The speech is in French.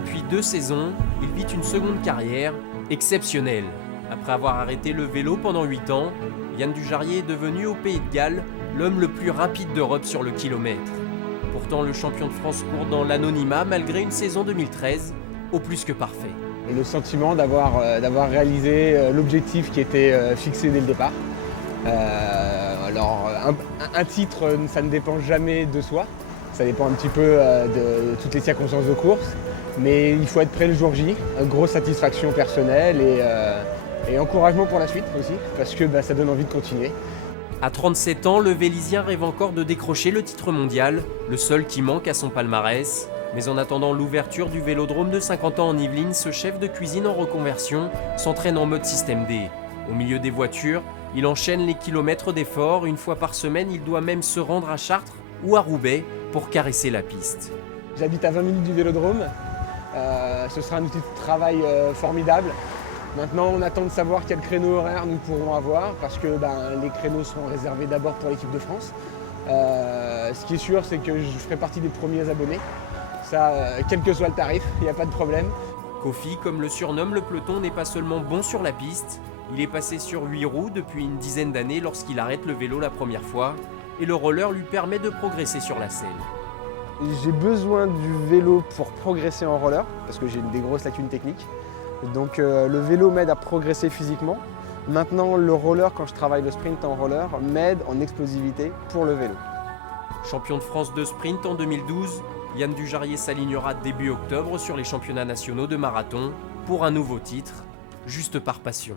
depuis 2 saisons, il vit une seconde carrière exceptionnelle. Après avoir arrêté le vélo pendant 8 ans, Yann Dujarier est devenu au Pays de Galles l'homme le plus rapide d'Europe sur le kilomètre. Pourtant, le champion de France court dans l'anonymat malgré une saison 2013 au plus que parfait. Et le sentiment d'avoir réalisé l'objectif qui était fixé dès le départ. Alors, un titre, ça ne dépend jamais de soi. Ça dépend un petit peu de toutes les circonstances de course. Mais il faut être prêt le jour J. Une grosse satisfaction personnelle et encouragement pour la suite aussi, parce que ça donne envie de continuer. À 37 ans, le Vélisien rêve encore de décrocher le titre mondial, le seul qui manque à son palmarès. Mais en attendant l'ouverture du vélodrome de 50 ans en Yvelines, ce chef de cuisine en reconversion s'entraîne en mode système D. Au milieu des voitures, il enchaîne les kilomètres d'effort. Une fois par semaine, il doit même se rendre à Chartres ou à Roubaix pour caresser la piste. J'habite à 20 minutes du vélodrome. Ce sera un outil de travail formidable. Maintenant, on attend de savoir quel créneau horaire nous pourrons avoir parce que les créneaux seront réservés d'abord pour l'équipe de France. Ce qui est sûr, c'est que je ferai partie des premiers abonnés. Ça, quel que soit le tarif, il n'y a pas de problème. Kofi, comme le surnomme le peloton, n'est pas seulement bon sur la piste, il est passé sur 8 roues depuis une dizaine d'années lorsqu'il arrête le vélo la première fois, et le roller lui permet de progresser sur la selle. J'ai besoin du vélo pour progresser en roller, parce que j'ai des grosses lacunes techniques. Donc le vélo m'aide à progresser physiquement. Maintenant, le roller, quand je travaille le sprint en roller, m'aide en explosivité pour le vélo. Champion de France de sprint en 2012, Yann Dujarier s'alignera début octobre sur les championnats nationaux de marathon pour un nouveau titre, juste par passion.